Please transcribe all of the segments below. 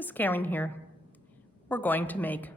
Miss Karen here. We're going to make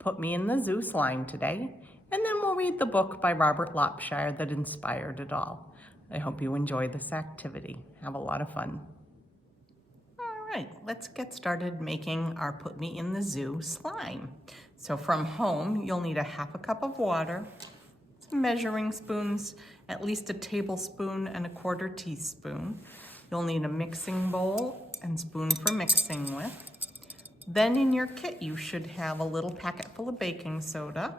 Put Me in the Zoo slime today, and then we'll read the book by Robert Lopshire that inspired it all. I hope you enjoy this activity. Have a lot of fun. All right, let's get started making our Put Me in the Zoo slime. So from home, you'll need a half a cup of water, some measuring spoons, at least a tablespoon and a quarter teaspoon. You'll need a mixing bowl and spoon for mixing with. Then in your kit, you should have a little packet full of baking soda,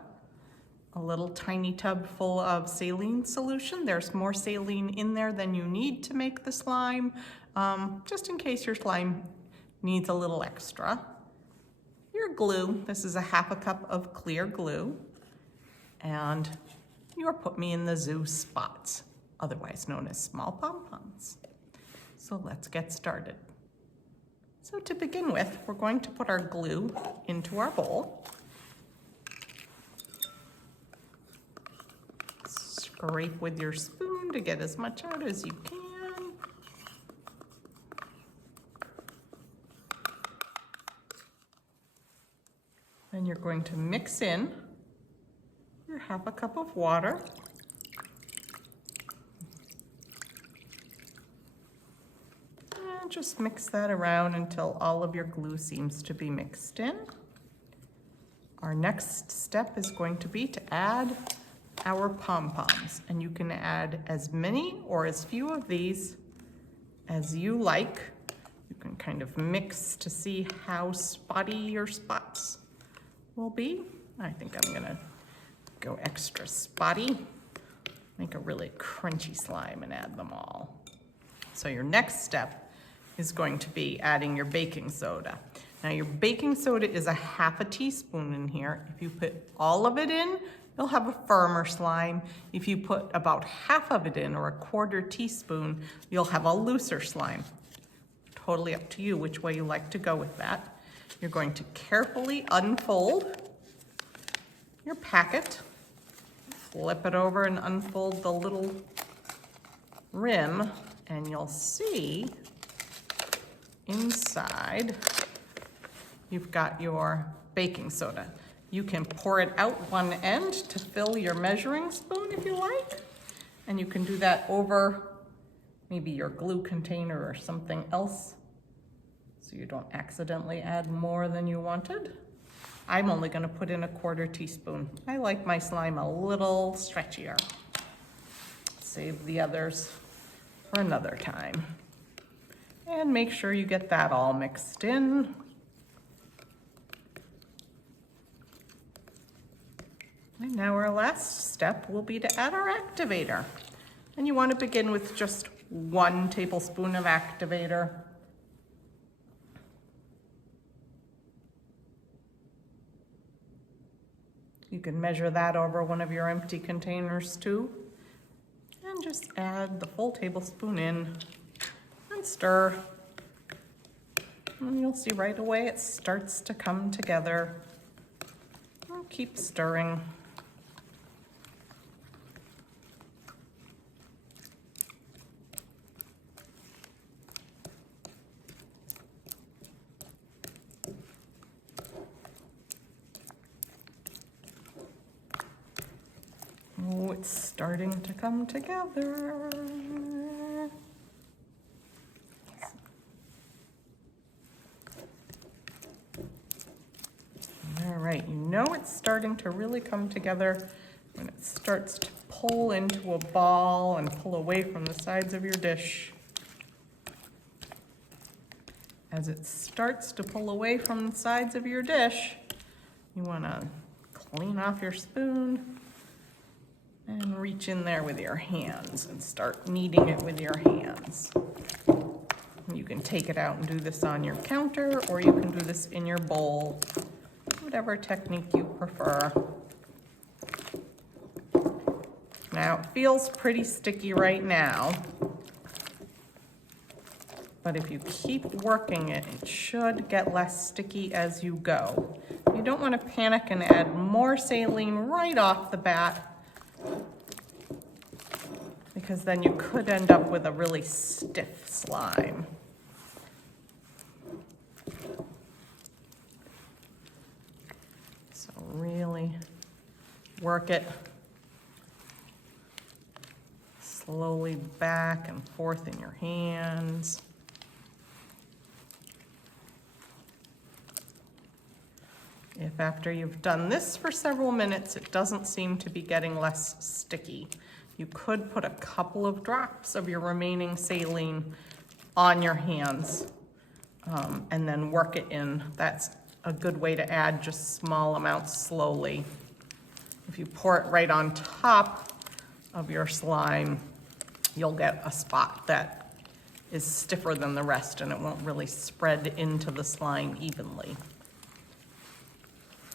a little tiny tub full of saline solution. There's more saline in there than you need to make the slime, just in case your slime needs a little extra. Your glue, this is a half a cup of clear glue, and your Put Me in the Zoo spots, otherwise known as small pom-poms. So let's get started. So to begin with, we're going to put our glue into our bowl. Scrape with your spoon to get as much out as you can. Then you're going to mix in your half a cup of water. Just mix that around until all of your glue seems to be mixed in. Our next step is going to be to add our pom-poms, and you can add as many or as few of these as you like. You can kind of mix to see how spotty your spots will be. I think I'm gonna go extra spotty, make a really crunchy slime and add them all. So your next step is going to be adding your baking soda. Now your baking soda is a half a teaspoon in here. If you put all of it in, you'll have a firmer slime. If you put about half of it in, or a quarter teaspoon, you'll have a looser slime. Totally up to you which way you like to go with that. You're going to carefully unfold your packet, flip it over and unfold the little rim, and you'll see inside, you've got your baking soda. You can pour it out one end to fill your measuring spoon if you like, and you can do that over maybe your glue container or something else so you don't accidentally add more than you wanted. I'm only going to put in a quarter teaspoon. I like my slime a little stretchier. Save the others for another time. And make sure you get that all mixed in. And now our last step will be to add our activator. And you want to begin with just 1 tablespoon of activator. You can measure that over one of your empty containers too. And just add the full tablespoon in. Stir, and you'll see right away it starts to come together. I'll keep stirring. Oh, it's starting to come together. You know it's starting to really come together when it starts to pull into a ball and pull away from the sides of your dish. As it starts to pull away from the sides of your dish, you want to clean off your spoon and reach in there with your hands and start kneading it with your hands. You can take it out and do this on your counter, or you can do this in your bowl. Whatever technique you prefer. Now, it feels pretty sticky right now, but if you keep working it, it should get less sticky as you go. You don't want to panic and add more saline right off the bat, because then you could end up with a really stiff slime. work it slowly back and forth in your hands. If after you've done this for several minutes, it doesn't seem to be getting less sticky, you could put a couple of drops of your remaining saline on your hands and then work it in. That's a good way to add just small amounts slowly. If you pour it right on top of your slime, you'll get a spot that is stiffer than the rest and it won't really spread into the slime evenly.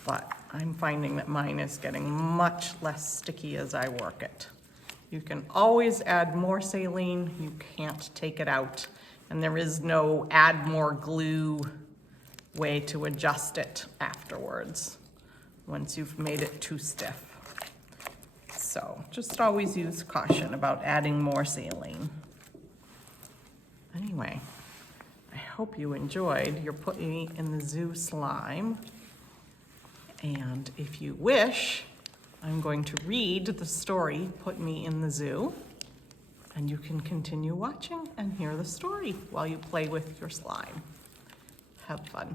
But I'm finding that mine is getting much less sticky as I work it. You can always add more saline, you can't take it out. And there is no add more glue way to adjust it afterwards once you've made it too stiff. So just always use caution about adding more saline. Anyway, I hope you enjoyed your Put Me in the Zoo slime. And if you wish, I'm going to read the story, Put Me in the Zoo, and you can continue watching and hear the story while you play with your slime. Have fun.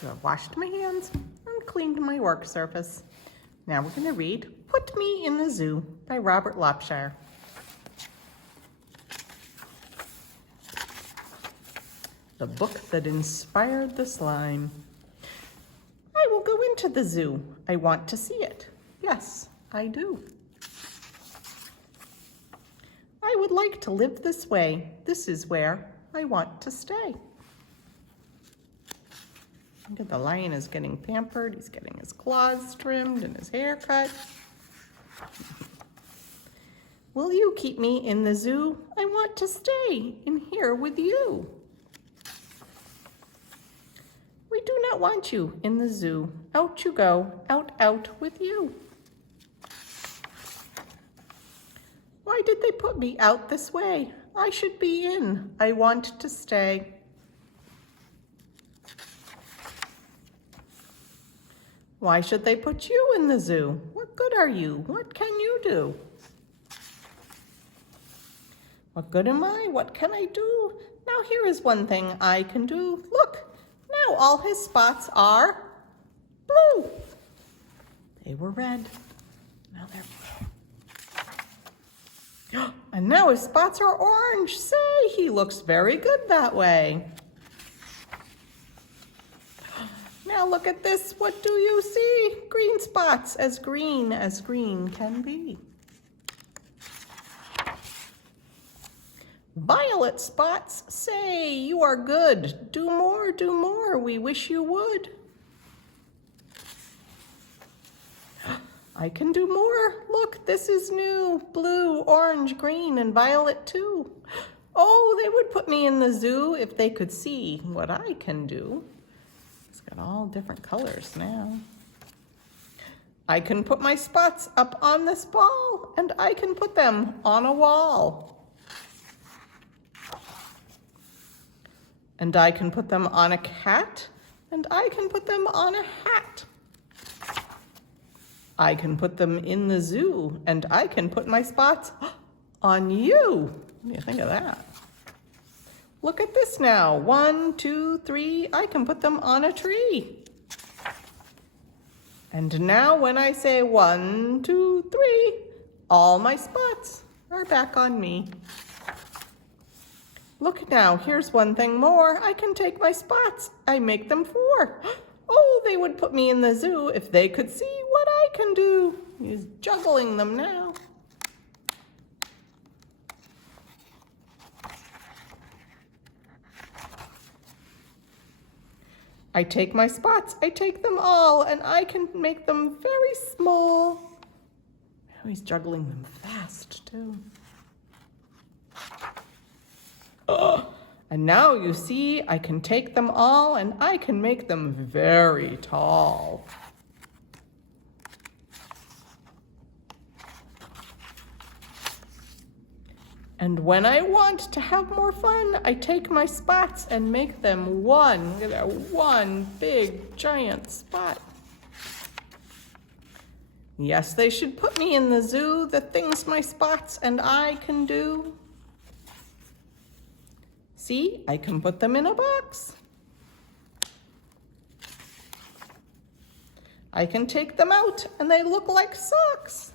So I've washed my hands and cleaned my work surface. Now we're going to read Put Me in the Zoo by Robert Lopshire. The book that inspired the slime. I will go into the zoo. I want to see it. Yes, I do. I would like to live this way. This is where I want to stay. Look at the lion is getting pampered. He's getting his claws trimmed and his hair cut. Will you keep me in the zoo? I want to stay in here with you. We do not want you in the zoo. Out you go, out, out with you. Why did they put me out this way? I should be in. I want to stay. Why should they put you in the zoo? What good are you? What can you do? What good am I? What can I do? Now here is one thing I can do. Look. Now all his spots are blue. They were red. Now they're blue. And now his spots are orange. Say, he looks very good that way. Now look at this. What do you see? Green spots, as green can be. Violet spots, say, you are good. Do more, we wish you would. I can do more. Look, this is new. Blue, orange, green, and violet too. Oh, they would put me in the zoo if they could see what I can do. It's got all different colors now. I can put my spots up on this ball, and I can put them on a wall. And I can put them on a cat, and I can put them on a hat. I can put them in the zoo, and I can put my spots on you. What do you think of that? Look at this now. 1, 2, 3, I can put them on a tree. And now when I say 1, 2, 3, all my spots are back on me. Look now, here's one thing more. I can take my spots. I make them 4. Oh, they would put me in the zoo if they could see what I can do. He's juggling them now. I take my spots, I take them all, and I can make them very small. Now he's juggling them fast, too. And now you see, I can take them all and I can make them very tall. And when I want to have more fun, I take my spots and make them one. Look at that, one big giant spot. Yes, they should put me in the zoo, the things my spots and I can do. See, I can put them in a box. I can take them out and they look like socks.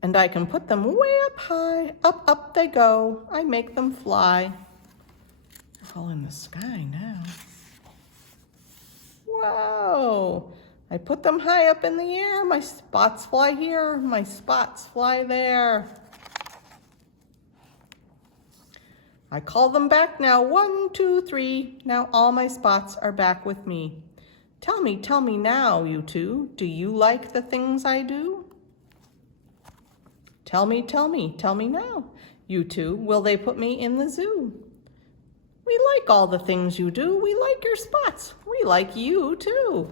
And I can put them way up high, up they go. I make them fly. All in the sky now. Whoa, I put them high up in the air. My spots fly here, my spots fly there. I call them back now, 1, 2, 3. Now all my spots are back with me. Tell me now, you two, do you like the things I do? Tell me now, you two, will they put me in the zoo? We like all the things you do. We like your spots. We like you too.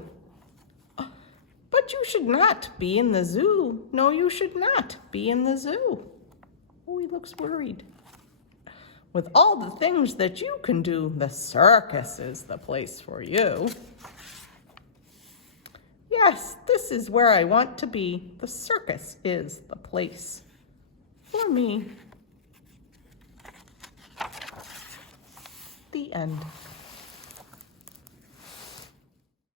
But you should not be in the zoo. No, you should not be in the zoo. Oh, he looks worried. With all the things that you can do, the circus is the place for you. Yes, this is where I want to be. The circus is the place for me. The end.